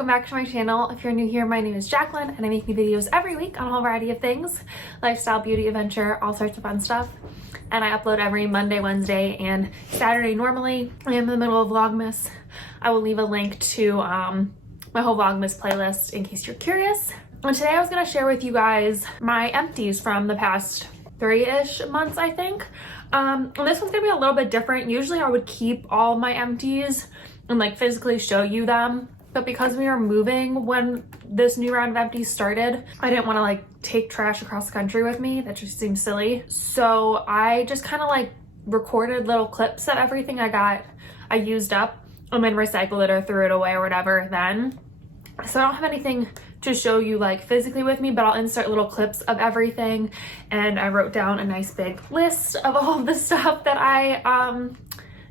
welcome back to my channel. If you're new here, my name is Jacqueline and I make new videos every week on a whole variety of things. Lifestyle, beauty, adventure, all sorts of fun stuff. And I upload every Monday, Wednesday, and Saturday normally. I am in the middle of Vlogmas. I will leave a link to my whole Vlogmas playlist in case you're curious. And today I was going to share with you guys my empties from the past 3-ish months, I think. And this one's going to be a little bit different. Usually I would keep all my empties and like physically show you them, but because we were moving when this new round of empties started, I didn't want to like take trash across the country with me. That just seemed silly. So I just kind of like recorded little clips of everything I used up and then recycled it or threw it away or whatever then. So I don't have anything to show you like physically with me, but I'll insert little clips of everything. And I wrote down a nice big list of all of the stuff that I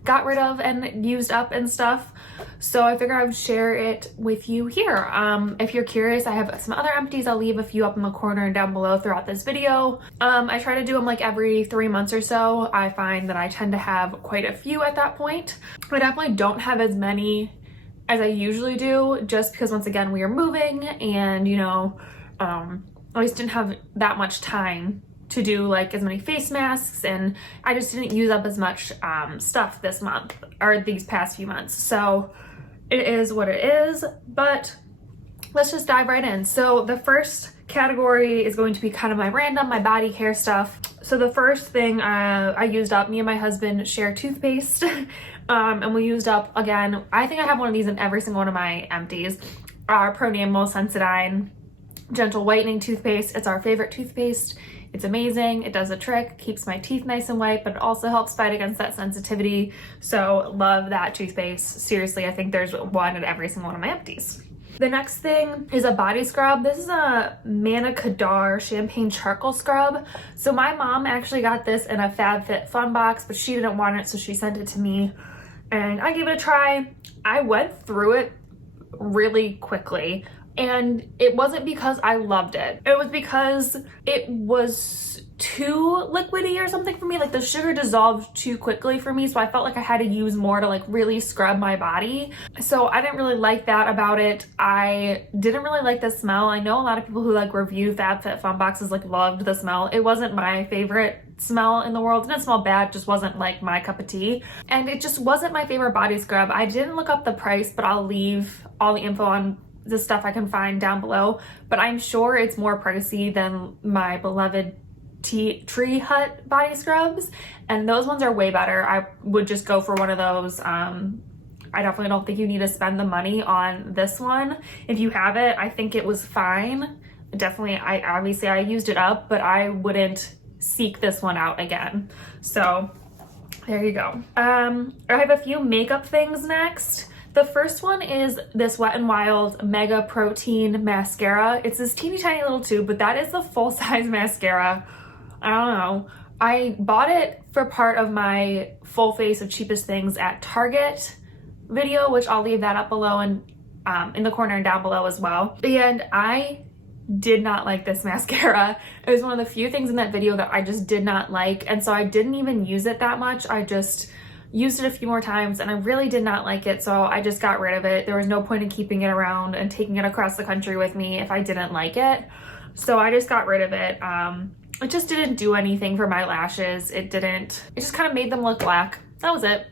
got rid of and used up and stuff. So I figured I would share it with you here. If you're curious, I have some other empties. I'll leave a few up in the corner and down below throughout this video. I try to do them like every 3 months or so. I find that I tend to have quite a few at that point. I definitely don't have as many as I usually do, just because once again we are moving and you know, I just didn't have that much time to do like as many face masks, and I just didn't use up as much stuff this month or these past few months. So it is what it is, but let's just dive right in. So the first category is going to be kind of my random, my body care stuff. So the first thing I used up, me and my husband share toothpaste. And we used up, again, I think I have one of these in every single one of my empties, our Pronamel Sensodyne Gentle Whitening Toothpaste. It's our favorite toothpaste. It's amazing. It does a trick, keeps my teeth nice and white, but it also helps fight against that sensitivity. So love that toothpaste. Seriously, I think there's one in every single one of my empties. The next thing is a body scrub. This is a Manicadar Champagne Charcoal Scrub. So my mom actually got this in a FabFitFun box, but she didn't want it, so she sent it to me. And I gave it a try. I went through it really quickly. And it wasn't because I loved it. It was because it was too liquidy or something for me. Like the sugar dissolved too quickly for me. So I felt like I had to use more to like really scrub my body. So I didn't really like that about it. I didn't really like the smell. I know a lot of people who like review FabFitFun boxes like loved the smell. It wasn't my favorite smell in the world. It didn't smell bad, just wasn't like my cup of tea. And it just wasn't my favorite body scrub. I didn't look up the price, but I'll leave all the info on the stuff I can find down below, but I'm sure it's more pricey than my beloved Tree Hut body scrubs, and those ones are way better. I would just go for one of those. I definitely don't think you need to spend the money on this one. If you have it, I think it was fine. Definitely, I used it up, but I wouldn't seek this one out again. So there you go. I have a few makeup things next. The first one is this Wet n Wild Mega Protein Mascara. It's this teeny tiny little tube, but that is the full-size mascara. I don't know. I bought it for part of my full face of cheapest things at Target video, which I'll leave that up below and in the corner and down below as well. And I did not like this mascara. It was one of the few things in that video that I just did not like, and so I didn't even use it that much. I just used it a few more times and I really did not like it, so I just got rid of it. There was no point in keeping it around and taking it across the country with me if I didn't like it. So I just got rid of it. It just didn't do anything for my lashes. It just kind of made them look black. That was it.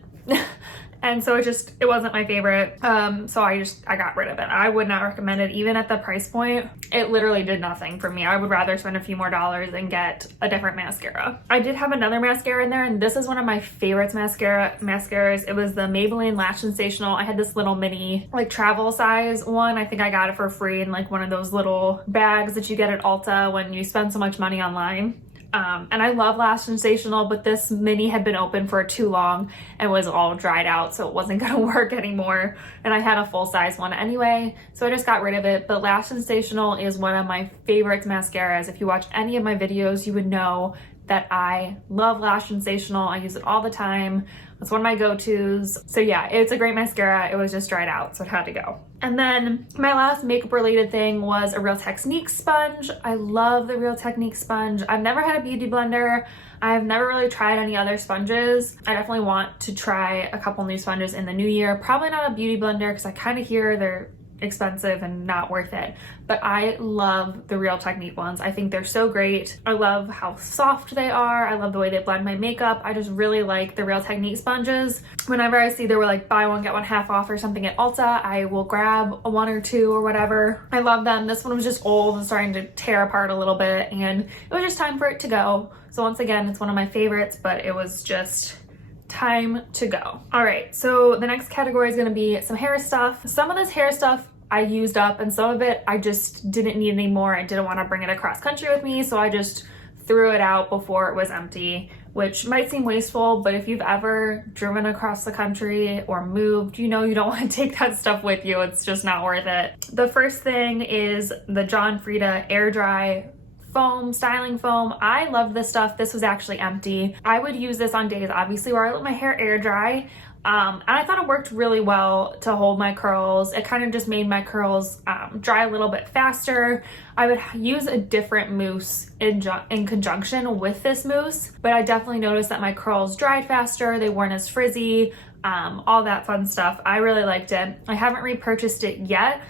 And so it wasn't my favorite. So I got rid of it. I would not recommend it even at the price point. It literally did nothing for me. I would rather spend a few more dollars and get a different mascara. I did have another mascara in there, and this is one of my favorites mascaras. It was the Maybelline Lash Sensational. I had this little mini like travel size one. I think I got it for free in like one of those little bags that you get at Ulta when you spend so much money online. And I love Lash Sensational, but this mini had been open for too long and was all dried out, so it wasn't gonna work anymore. And I had a full-size one anyway, so I just got rid of it. But Lash Sensational is one of my favorite mascaras. If you watch any of my videos, you would know that I love Lash Sensational. I use it all the time. It's one of my go-tos. So yeah, it's a great mascara. It was just dried out, so it had to go. And then my last makeup related thing was a Real Techniques sponge. I love the Real Techniques sponge. I've never had a beauty blender. I've never really tried any other sponges. I definitely want to try a couple new sponges in the new year. Probably not a beauty blender because I kind of hear they're expensive and not worth it. But I love the Real Technique ones. I think they're so great. I love how soft they are. I love the way they blend my makeup. I just really like the Real Technique sponges. Whenever I see they were like buy one get one half off or something at Ulta, I will grab a 1 or 2 or whatever. I love them. This one was just old and starting to tear apart a little bit, and it was just time for it to go. So once again, it's one of my favorites, but it was just time to go. All right, so the next category is going to be some hair stuff. Some of this hair stuff I used up, and some of it I just didn't need anymore. I didn't want to bring it across country with me, so I just threw it out before it was empty, which might seem wasteful, but if you've ever driven across the country or moved, you know you don't want to take that stuff with you. It's just not worth it. The first thing is the John Frieda Air Dry foam, styling foam. I love this stuff. This was actually empty. I would use this on days, obviously, where I let my hair air dry. And I thought it worked really well to hold my curls. It kind of just made my curls dry a little bit faster. I would use a different mousse in conjunction with this mousse, but I definitely noticed that my curls dried faster. They weren't as frizzy, all that fun stuff. I really liked it. I haven't repurchased it yet,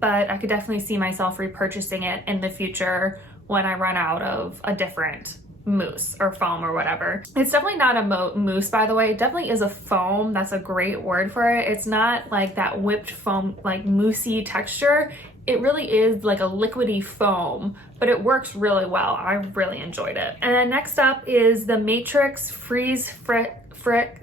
but I could definitely see myself repurchasing it in the future when I run out of a different mousse or foam or whatever. It's definitely not a mousse, by the way. It definitely is a foam. That's a great word for it. It's not like that whipped foam, like moussey texture. It really is like a liquidy foam, but it works really well. I really enjoyed it. And then next up is the Matrix Freeze Fix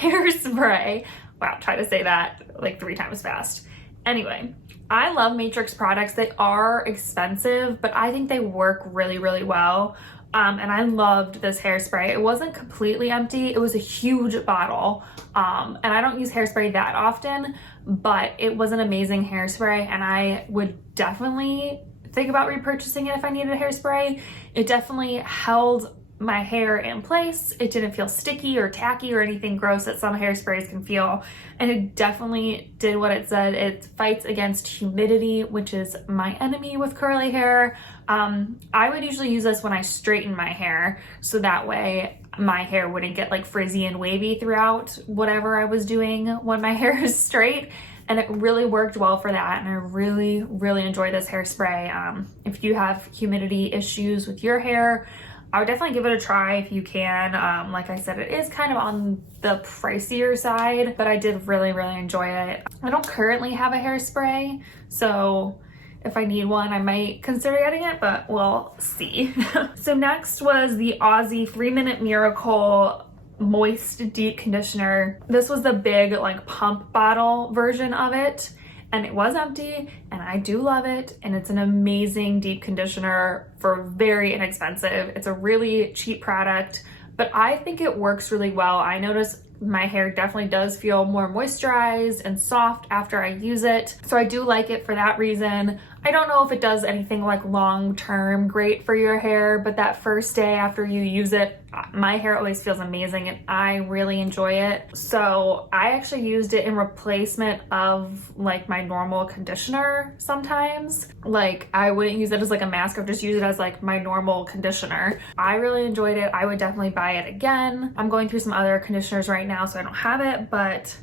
Hairspray. Wow, try to say that like 3 times fast. Anyway, I love Matrix products. They are expensive, but I think they work really, really well. And I loved this hairspray. It wasn't completely empty. It was a huge bottle. And I don't use hairspray that often, but it was an amazing hairspray, and I would definitely think about repurchasing it if I needed a hairspray. It definitely held my hair in place. It didn't feel sticky or tacky or anything gross that some hairsprays can feel, and it definitely did what it said. It fights against humidity, which is my enemy with curly hair. I would usually use this when I straighten my hair, so that way my hair wouldn't get like frizzy and wavy throughout whatever I was doing when my hair is straight. And it really worked well for that, and I really, really enjoy this hairspray. If you have humidity issues with your hair, I would definitely give it a try if you can. Like I said, it is kind of on the pricier side, but I did really, really enjoy it. I don't currently have a hairspray, so if I need one, I might consider getting it, but we'll see. So next was the Aussie 3-Minute Miracle Moist Deep Conditioner. This was the big like pump bottle version of it, and it was empty, and I do love it, and it's an amazing deep conditioner for very inexpensive. It's a really cheap product, but I think it works really well. I notice my hair definitely does feel more moisturized and soft after I use it, so I do like it for that reason. I don't know if it does anything like long-term great for your hair, but that first day after you use it, my hair always feels amazing, and I really enjoy it. So I actually used it in replacement of like my normal conditioner sometimes. Like I wouldn't use it as like a mask, I would just use it as like my normal conditioner. I really enjoyed it. I would definitely buy it again. I'm going through some other conditioners right now, so I don't have it, but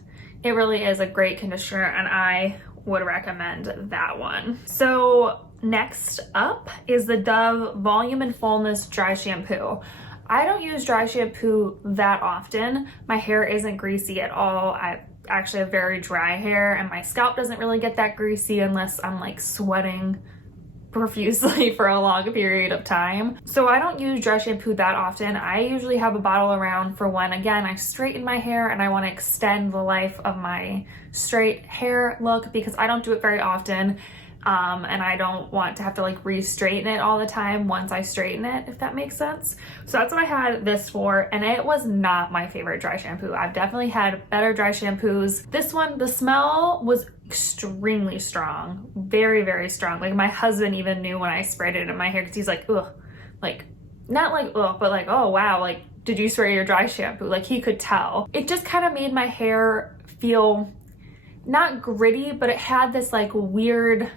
it really is a great conditioner, and I would recommend that one. So next up is the Dove Volume and Fullness Dry Shampoo. I don't use dry shampoo that often. My hair isn't greasy at all. I actually have very dry hair, and my scalp doesn't really get that greasy unless I'm like sweating profusely for a long period of time. So I don't use dry shampoo that often. I usually have a bottle around for when, again, I straighten my hair and I want to extend the life of my straight hair look, because I don't do it very often. And I don't want to have to like re-straighten it all the time once I straighten it, if that makes sense. So that's what I had this for, and it was not my favorite dry shampoo. I've definitely had better dry shampoos. This one, the smell was extremely strong, very, very strong. Like my husband even knew when I sprayed it in my hair, because he's like, ugh, like not like ugh, but like, oh wow, like did you spray your dry shampoo? Like he could tell. It just kind of made my hair feel not gritty, but it had this like weird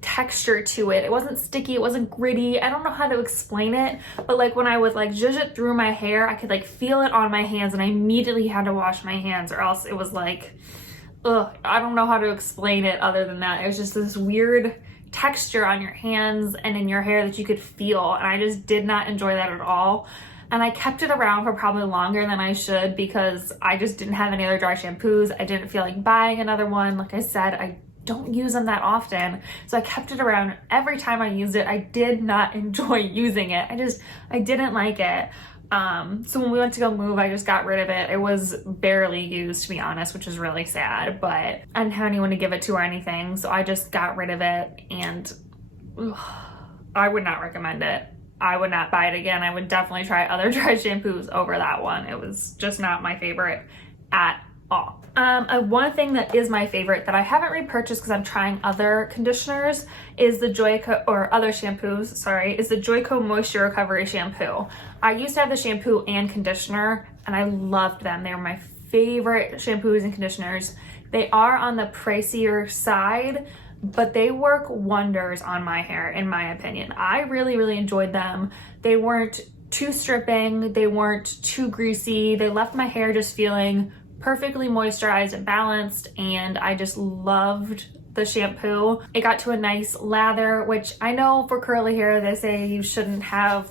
texture to it. It wasn't sticky, it wasn't gritty. I don't know how to explain it, but like when I would like zhuzh it through my hair, I could like feel it on my hands, and I immediately had to wash my hands, or else it was like, ugh, I don't know how to explain it other than that. It was just this weird texture on your hands and in your hair that you could feel, and I just did not enjoy that at all. And I kept it around for probably longer than I should because I just didn't have any other dry shampoos. I didn't feel like buying another one. Like I said, I don't use them that often, so I kept it around. Every time I used it, I did not enjoy using it. I didn't like it. So when we went to go move, I just got rid of it. It was barely used, to be honest, which is really sad, but I didn't have anyone to give it to or anything, so I just got rid of it, and I would not recommend it. I would not buy it again. I would definitely try other dry shampoos over that one. It was just not my favorite at all. One thing that is my favorite that I haven't repurchased because I'm trying other conditioners is the Joico, or other shampoos, sorry, is the Joico Moisture Recovery Shampoo. I used to have the shampoo and conditioner and I loved them. They were my favorite shampoos and conditioners. They are on the pricier side, but they work wonders on my hair, in my opinion. I really, really enjoyed them. They weren't too stripping, they weren't too greasy. They left my hair just feeling perfectly moisturized and balanced, and I just loved the shampoo. It got to a nice lather, which I know for curly hair they say you shouldn't have,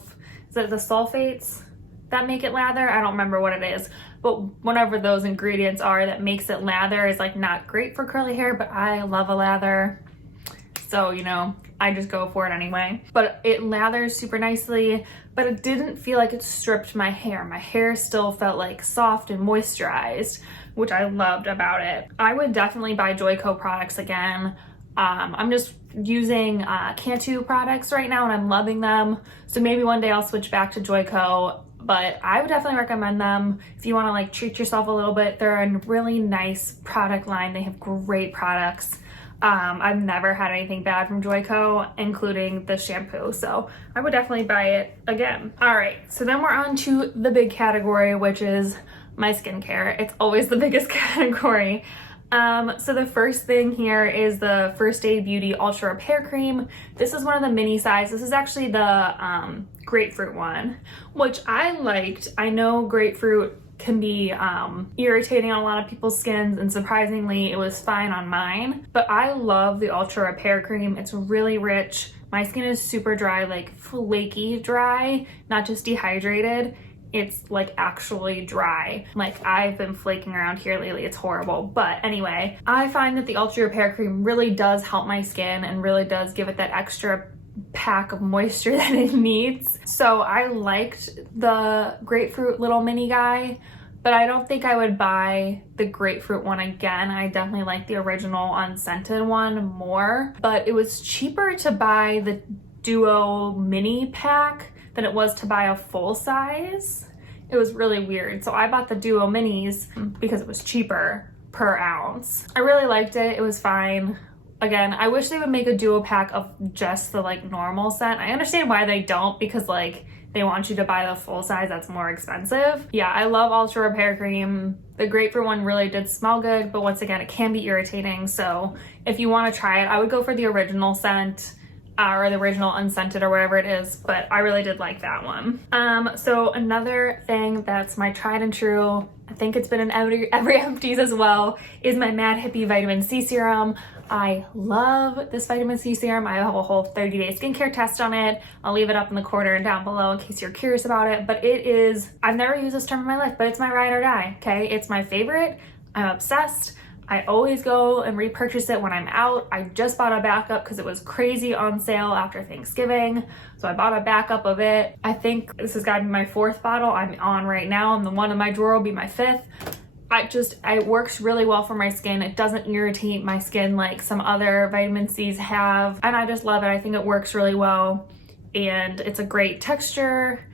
is it the sulfates that make it lather? I don't remember what it is, but whatever those ingredients are that makes it lather is like not great for curly hair, but I love a lather, so you know, I just go for it anyway. But it lathers super nicely, but it didn't feel like it stripped my hair. My hair still felt like soft and moisturized, which I loved about it. I would definitely buy Joico products again. I'm just using Cantu products right now and I'm loving them, so maybe one day I'll switch back to Joico, but I would definitely recommend them if you want to like treat yourself a little bit. They're a really nice product line. They have great products. I've never had anything bad from Joico, including the shampoo, so I would definitely buy it again. All right, so then we're on to the big category, which is my skincare. It's always the biggest category. So the first thing here is the First Aid Beauty Ultra Repair Cream. This is one of the mini size. This is actually the grapefruit one, which I liked. I know grapefruit can be irritating on a lot of people's skins, and surprisingly it was fine on mine, but I love the Ultra Repair Cream. It's really rich. My skin is super dry, like flaky dry, not just dehydrated. It's like actually dry. Like I've been flaking around here lately, it's horrible. But anyway, I find that the Ultra Repair Cream really does help my skin and really does give it that extra pack of moisture that it needs. So I liked the grapefruit little mini guy, but I don't think I would buy the grapefruit one again. I definitely like the original unscented one more, but it was cheaper to buy the Duo mini pack than it was to buy a full size. It was really weird. So I bought the Duo minis because it was cheaper per ounce. I really liked it. It was fine. Again, I wish they would make a duo pack of just the like normal scent. I understand why they don't, because like they want you to buy the full size that's more expensive. Yeah, I love Ultra Repair Cream. The grapefruit one really did smell good, but once again, it can be irritating. So if you want to try it, I would go for the original scent or the original unscented or whatever it is, but I really did like that one. So another thing that's my tried and true, I think it's been in every Empties as well, is my Mad Hippie Vitamin C Serum. I love this vitamin C serum. I have a whole 30-day skincare test on it. I'll leave it up in the corner and down below in case you're curious about it, but it is, I've never used this term in my life, but it's my ride or die, okay? It's my favorite. I'm obsessed. I always go and repurchase it when I'm out. I just bought a backup because it was crazy on sale after Thanksgiving. So I bought a backup of it. I think this has got to be my 4th bottle I'm on right now, and the one in my drawer will be my 5th. It works really well for my skin. It doesn't irritate my skin like some other vitamin C's have. And I just love it. I think it works really well. And it's a great texture.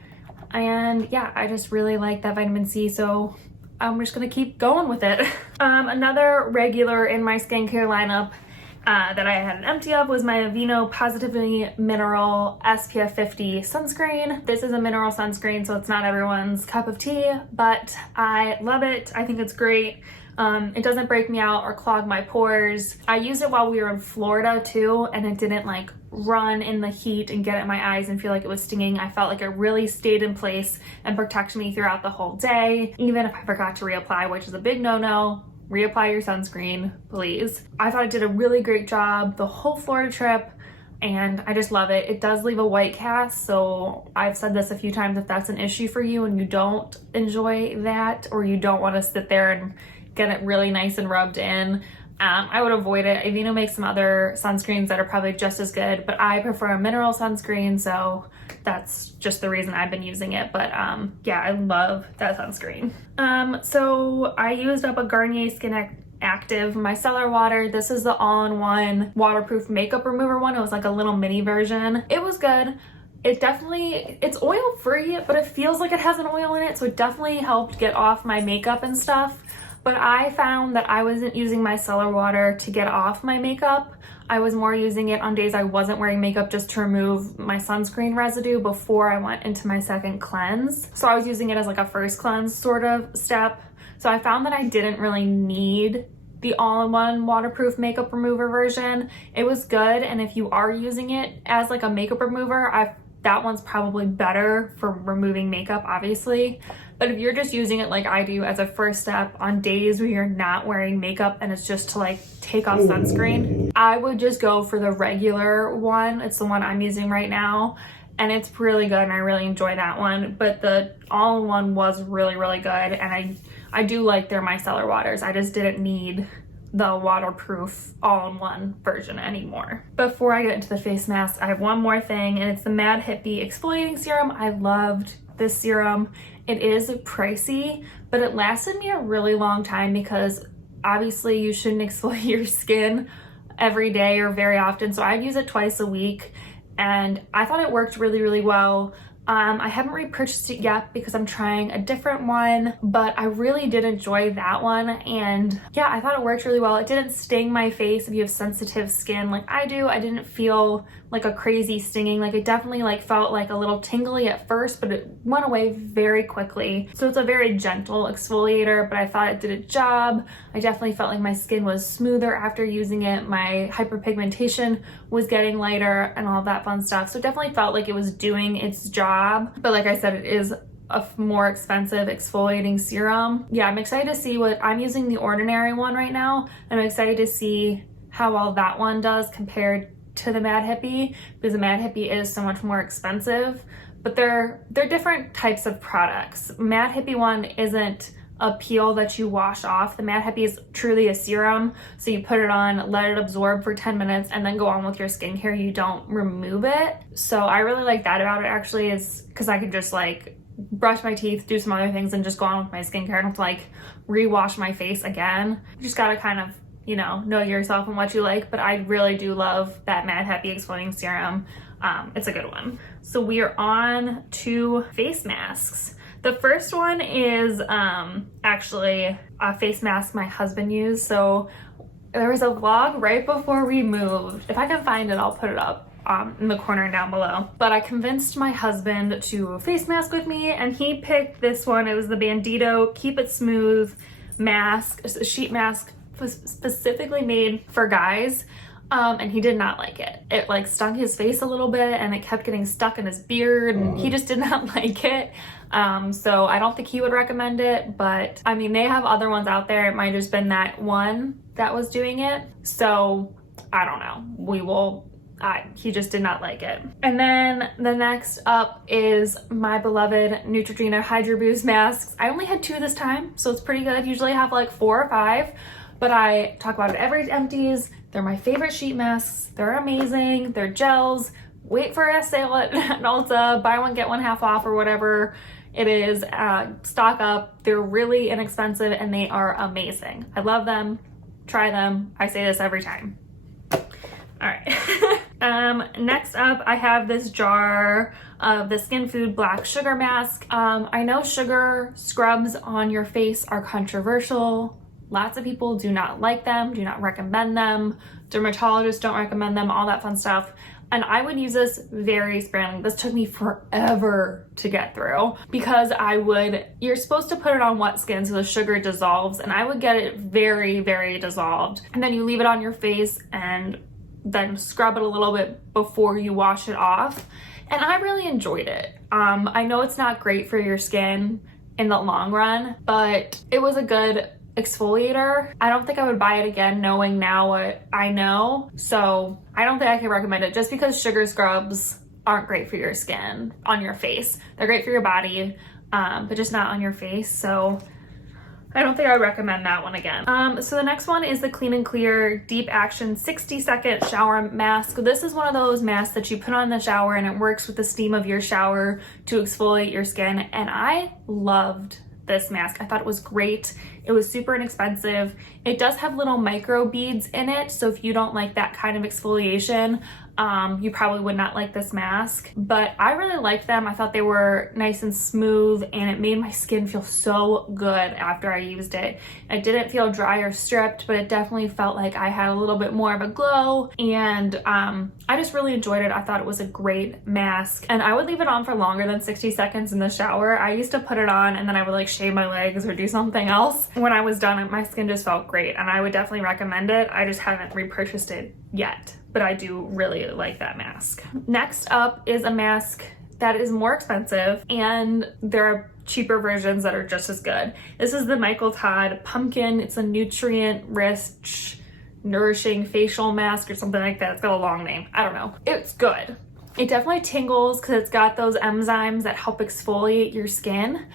And yeah, I just really like that vitamin C. So I'm just gonna keep going with it. Another regular in my skincare lineup that I had an empty of was my Aveeno Positively Mineral SPF 50 sunscreen. This is a mineral sunscreen, so it's not everyone's cup of tea, but I love it. I think it's great. It doesn't break me out or clog my pores. I used it while we were in Florida too, and it didn't like run in the heat and get at my eyes and feel like it was stinging. I felt like it really stayed in place and protected me throughout the whole day, even if I forgot to reapply, which is a big no-no. reapply your sunscreen, please. I thought it did a really great job the whole Florida trip, and I just love it. It does leave a white cast, so I've said this a few times, if that's an issue for you and you don't enjoy that, or you don't want to sit there and get it really nice and rubbed in, I would avoid it. Aveeno makes some other sunscreens that are probably just as good, but I prefer a mineral sunscreen, so that's just the reason I've been using it. But yeah, I love that sunscreen. So I used up a Garnier Skin Active micellar water. This is the all-in-one waterproof makeup remover one. It was like a little mini version. It was good. It's oil free, but it feels like it has an oil in it, so it definitely helped get off my makeup and stuff. But I found that I wasn't using micellar water to get off my makeup. I was more using it on days I wasn't wearing makeup just to remove my sunscreen residue before I went into my second cleanse. So I was using it as like a first cleanse sort of step. So I found that I didn't really need the all-in-one waterproof makeup remover version. It was good, and if you are using it as like a makeup remover, that one's probably better for removing makeup, obviously. But if you're just using it like I do as a first step on days where you're not wearing makeup and it's just to like take off sunscreen, I would just go for the regular one. It's the one I'm using right now, and it's really good, and I really enjoy that one. But the all-in-one was really, really good, and I do like their micellar waters. I just didn't need the waterproof all-in-one version anymore. Before I get into the face mask, I have one more thing, and it's the Mad Hippie Exfoliating Serum. I loved this serum. It is pricey, but it lasted me a really long time because obviously you shouldn't exfoliate your skin every day or very often. So I'd use it twice a week, and I thought it worked really, really well. I haven't repurchased it yet because I'm trying a different one, but I really did enjoy that one. And yeah, I thought it worked really well. It didn't sting my face if you have sensitive skin like I do. I didn't feel like a crazy stinging. Like it definitely like felt like a little tingly at first, but it went away very quickly. So it's a very gentle exfoliator, but I thought it did its job. I definitely felt like my skin was smoother after using it. My hyperpigmentation was getting lighter and all that fun stuff. So it definitely felt like it was doing its job. But like I said, it is a more expensive exfoliating serum. Yeah, I'm excited to see I'm using the Ordinary one right now. I'm excited to see how well that one does compared to the Mad Hippie, because the Mad Hippie is so much more expensive, but they're different types of products. Mad Hippie one isn't a peel that you wash off. The Mad Hippie is truly a serum, so you put it on, let it absorb for 10 minutes, and then go on with your skincare. You don't remove it. So I really like that about it, actually, is because I could just like brush my teeth, do some other things, and just go on with my skincare. I don't have to like rewash my face again. You just gotta kind of, you know yourself and what you like, but I really do love that Mad Hippie Exfoliating Serum. It's a good one. So we are on to face masks. The first one is actually a face mask my husband used. So there was a vlog right before we moved. If I can find it, I'll put it up in the corner down below. But I convinced my husband to face mask with me, and he picked this one. It was the Bandito Keep It Smooth mask. It's a sheet mask specifically made for guys. And he did not like it. It like stung his face a little bit, and it kept getting stuck in his beard, and he just did not like it. So I don't think he would recommend it, but I mean, they have other ones out there. It might have just been that one that was doing it. So I don't know. He just did not like it. And then the next up is my beloved Neutrogena Hydro Boost masks. I only had 2 this time, so it's pretty good. Usually I have like 4 or 5, but I talk about it every Empties. They're my favorite sheet masks. They're amazing. They're gels. Wait for a sale at Ulta. Buy one, get one half off, or whatever it is. Stock up. They're really inexpensive, and they are amazing. I love them. Try them. I say this every time. All right. Next up, I have this jar of the Skin Food Black Sugar Mask. I know sugar scrubs on your face are controversial. Lots of people do not like them, do not recommend them. Dermatologists don't recommend them, all that fun stuff. And I would use this very sparingly. This took me forever to get through because you're supposed to put it on wet skin so the sugar dissolves, and I would get it very, very dissolved. And then you leave it on your face and then scrub it a little bit before you wash it off. And I really enjoyed it. I know it's not great for your skin in the long run, but it was a good exfoliator. I don't think I would buy it again knowing now what I know. So I don't think I can recommend it just because sugar scrubs aren't great for your skin on your face. They're great for your body, but just not on your face. So I don't think I would recommend that one again. So the next one is the Clean and Clear Deep Action 60-second shower mask. This is one of those masks that you put on in the shower and it works with the steam of your shower to exfoliate your skin. And I loved this mask. I thought it was great. It was super inexpensive. It does have little micro beads in it. So if you don't like that kind of exfoliation, you probably would not like this mask, but I really liked them. I thought they were nice and smooth and it made my skin feel so good after I used it. I didn't feel dry or stripped, but it definitely felt like I had a little bit more of a glow, and I just really enjoyed it. I thought it was a great mask, and I would leave it on for longer than 60 seconds in the shower. I used to put it on and then I would like shave my legs or do something else. When I was done, my skin just felt great, and I would definitely recommend it. I just haven't repurchased it yet, but I do really like that mask. Next up is a mask that is more expensive, and there are cheaper versions that are just as good. This is the Michael Todd Pumpkin. It's a nutrient-rich, nourishing facial mask or something like that. It's got a long name. I don't know. It's good. It definitely tingles because it's got those enzymes that help exfoliate your skin.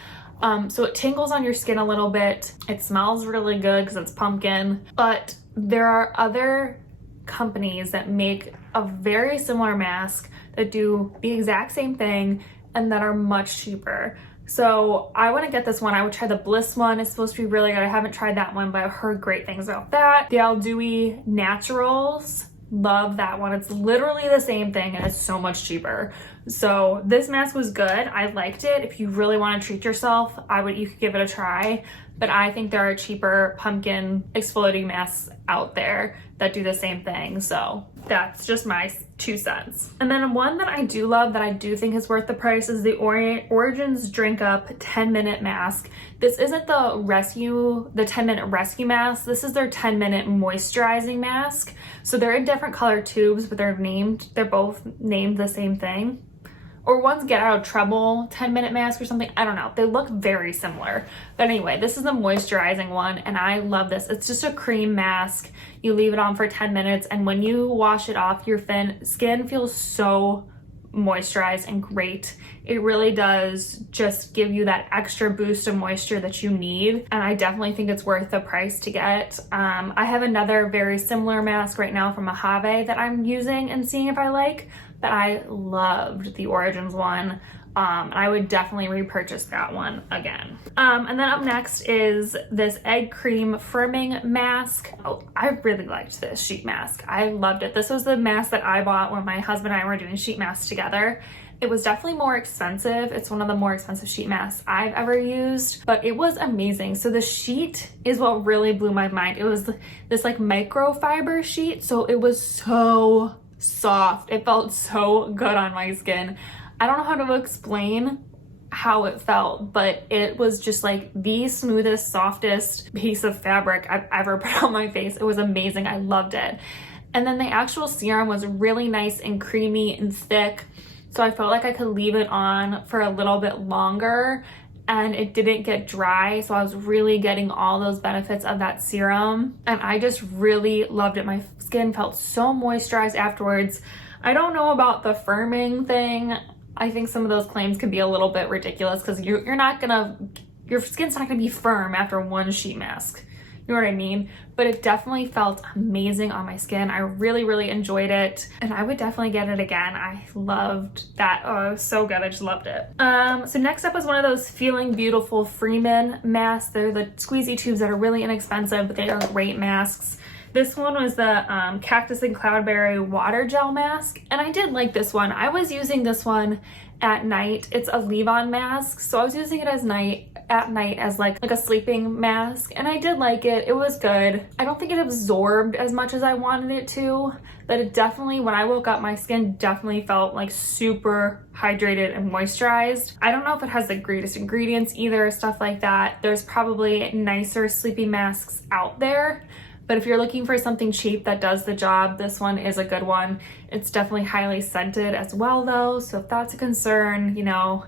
So it tingles on your skin a little bit. It smells really good because it's pumpkin, but there are other companies that make a very similar mask that do the exact same thing and that are much cheaper. So I want to get this one. I would try the Bliss one. It's supposed to be really good. I haven't tried that one, but I've heard great things about that. The Aldui Naturals, love that one. It's literally the same thing and it's so much cheaper. So this mask was good. I liked it. If you really want to treat yourself, you could give it a try. But I think there are cheaper pumpkin exfoliating masks out there that do the same thing. So that's just my 2 cents. And then one that I do love that I do think is worth the price is the Origins Drink Up 10-minute mask. This isn't the 10-minute rescue mask. This is their 10-minute moisturizing mask. So they're in different color tubes, but they're both named the same thing. Or one's Get Out of Trouble 10-minute mask or something. I don't know. They look very similar. But anyway, this is the moisturizing one and I love this. It's just a cream mask. You leave it on for 10 minutes and when you wash it off, your skin feels so moisturized and great. It really does just give you that extra boost of moisture that you need. And I definitely think it's worth the price to get. I have another very similar mask right now from Mojave that I'm using and seeing if I like. But I loved the Origins one. I would definitely repurchase that one again. And then up next is this egg cream firming mask. Oh, I really liked this sheet mask. I loved it. This was the mask that I bought when my husband and I were doing sheet masks together. It was definitely more expensive. It's one of the more expensive sheet masks I've ever used, but it was amazing. So the sheet is what really blew my mind. It was this like microfiber sheet. So it was so soft. It felt so good on my skin. I don't know how to explain how it felt, but it was just like the smoothest, softest piece of fabric I've ever put on my face. It was amazing. I loved it. And then the actual serum was really nice and creamy and thick. So I felt like I could leave it on for a little bit longer and it didn't get dry. So I was really getting all those benefits of that serum. And I just really loved it. My skin felt so moisturized afterwards. I don't know about the firming thing. I think some of those claims can be a little bit ridiculous because your skin's not gonna be firm after one sheet mask. You know what I mean? But it definitely felt amazing on my skin. I really, really enjoyed it. And I would definitely get it again. I loved that. Oh, it was so good. I just loved it. So next up is one of those Feeling Beautiful Freeman masks. They're the squeezy tubes that are really inexpensive, but they are great masks. This one was the Cactus and Cloudberry Water Gel Mask. And I did like this one. I was using this one at night. It's a leave-on mask. So I was using it at night as like a sleeping mask. And I did like it. It was good. I don't think it absorbed as much as I wanted it to. But it definitely, when I woke up, my skin definitely felt like super hydrated and moisturized. I don't know if it has the greatest ingredients either, stuff like that. There's probably nicer sleeping masks out there. But if you're looking for something cheap that does the job, this one is a good one. It's definitely highly scented as well though. So if that's a concern, you know,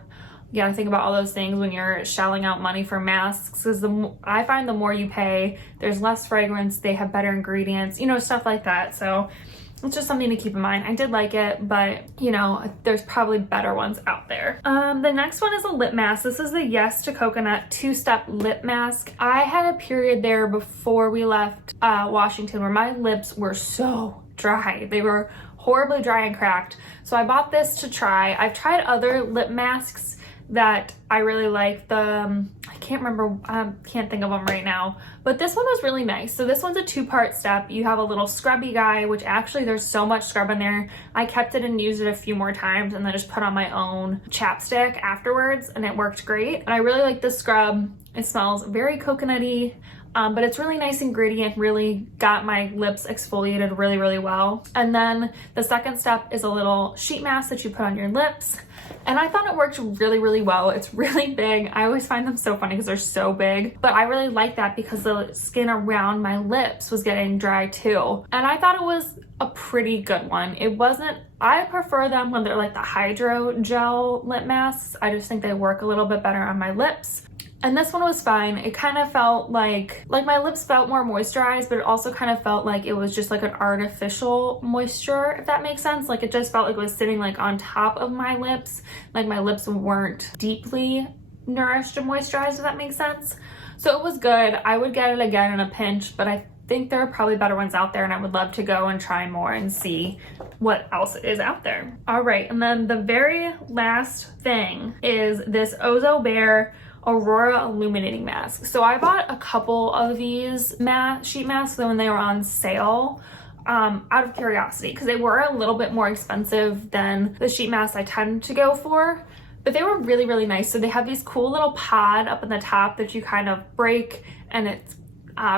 you gotta think about all those things when you're shelling out money for masks, because I find the more you pay, there's less fragrance, they have better ingredients, you know, stuff like that. So it's just something to keep in mind. I did like it, but you know, there's probably better ones out there. The next one is a lip mask. This is the Yes to Coconut 2-step lip mask. I had a period there before we left Washington where my lips were so dry. They were horribly dry and cracked. So I bought this to try. I've tried other lip masks that I really like. I can't remember, I can't think of them right now, but this one was really nice. So this one's a 2-part step. You have a little scrubby guy, which actually there's so much scrub in there. I kept it and used it a few more times and then just put on my own chapstick afterwards, and it worked great. And I really like the scrub. It smells very coconutty, but it's really nice ingredient, really got my lips exfoliated really, really well. And then the second step is a little sheet mask that you put on your lips. And I thought it worked really, really well. It's really big. I always find them so funny because they're so big, but I really like that because the skin around my lips was getting dry too. And I thought it was a pretty good one. It wasn't, I prefer them when they're like the hydro gel lip masks. I just think they work a little bit better on my lips. And this one was fine. It kind of felt like my lips felt more moisturized, but it also kind of felt like it was just like an artificial moisture, if that makes sense. Like it just felt like it was sitting like on top of my lips. Like my lips weren't deeply nourished and moisturized, if that makes sense. So it was good. I would get it again in a pinch, but I think there are probably better ones out there, and I would love to go and try more and see what else is out there. All right, and then the very last thing is this Ozo Bear Aurora Illuminating Mask. So I bought a couple of these sheet masks when they were on sale out of curiosity, because they were a little bit more expensive than the sheet masks I tend to go for, but they were really, really nice. So they have these cool little pod up in the top that you kind of break, and it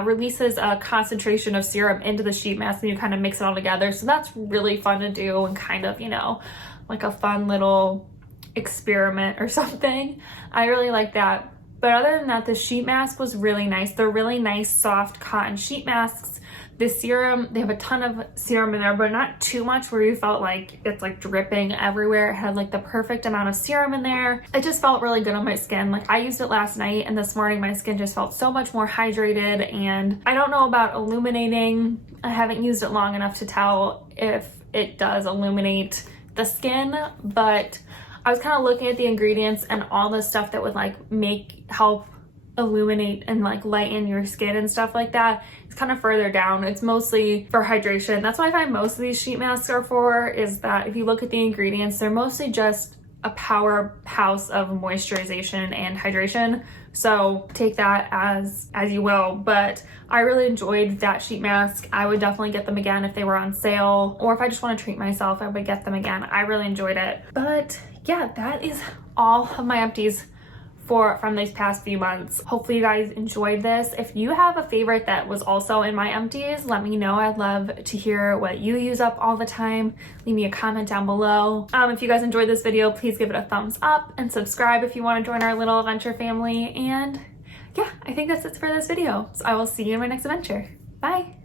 releases a concentration of serum into the sheet mask, and you kind of mix it all together. So that's really fun to do, and kind of, you know, like a fun little experiment or something. I really like that. But other than that, the sheet mask was really nice. They're really nice soft cotton sheet masks. The serum, they have a ton of serum in there, but not too much where you felt like it's like dripping everywhere. It had like the perfect amount of serum in there. It just felt really good on my skin. Like I used it last night, and this morning my skin just felt so much more hydrated. And I don't know about illuminating. I haven't used it long enough to tell if it does illuminate the skin, but I was kind of looking at the ingredients and all the stuff that would like help illuminate and like lighten your skin and stuff like that. It's kind of further down. It's mostly for hydration. That's what I find most of these sheet masks are for, is that if you look at the ingredients, they're mostly just a powerhouse of moisturization and hydration. So take that as you will, but I really enjoyed that sheet mask. I would definitely get them again if they were on sale, or if I just want to treat myself, I would get them again. I really enjoyed it. But yeah, that is all of my empties from these past few months. Hopefully you guys enjoyed this. If you have a favorite that was also in my empties, let me know. I'd love to hear what you use up all the time. Leave me a comment down below. If you guys enjoyed this video, please give it a thumbs up and subscribe if you want to join our little adventure family. And yeah, I think that's it for this video. So I will see you in my next adventure. Bye.